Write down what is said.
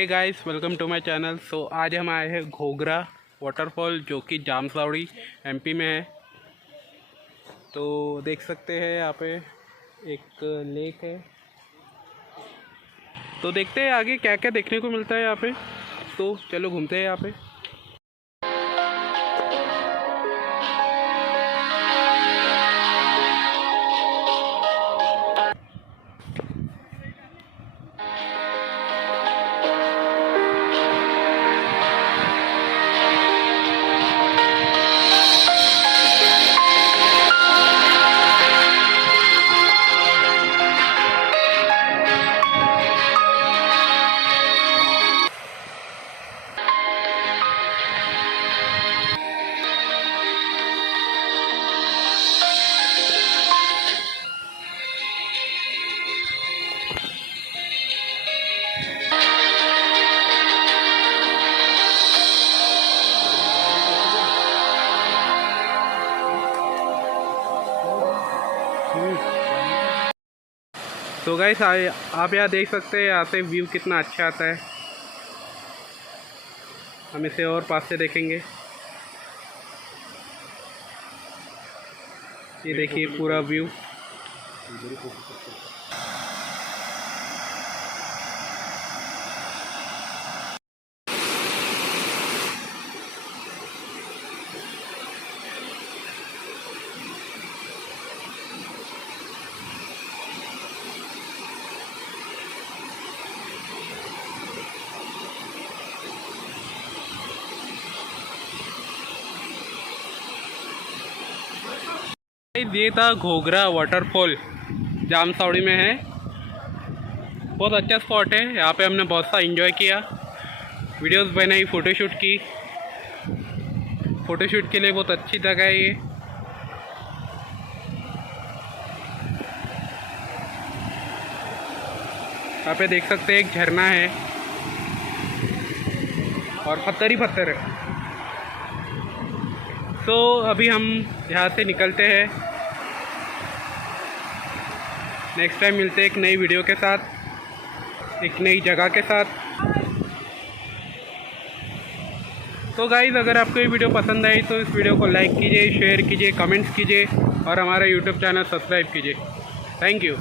Hey guys, welcome to my channel. So आज हम आए हैं घोगरा वाटरफॉल जो कि जामसावड़ी एमपी में है। तो देख सकते हैं यहाँ पे एक लेक है। तो देखते हैं आगे क्या क्या देखने को मिलता है यहाँ पे। तो चलो घूमते हैं यहाँ पे। तो गाइस आप यहाँ देख सकते हैं, यहाँ से व्यू कितना अच्छा आता है। हम इसे और पास से देखेंगे। ये देखिए पूरा व्यू। ये था घोगरा वाटरफॉल, जामसावड़ी में है। बहुत अच्छा स्पॉट है। यहाँ पे हमने बहुत सा एंजॉय किया, वीडियोस बनाई, फ़ोटोशूट की। फ़ोटोशूट के लिए बहुत अच्छी जगह है ये। यहाँ पे देख सकते हैं एक झरना है और पत्थर ही पत्थर है। तो अभी हम यहाँ से निकलते हैं। नेक्स्ट टाइम मिलते हैं एक नई वीडियो के साथ, एक नई जगह के साथ। तो गाइज़, अगर आपको ये वीडियो पसंद आई तो इस वीडियो को लाइक कीजिए, शेयर कीजिए, कमेंट्स कीजिए और हमारा यूट्यूब चैनल सब्सक्राइब कीजिए। Thank you.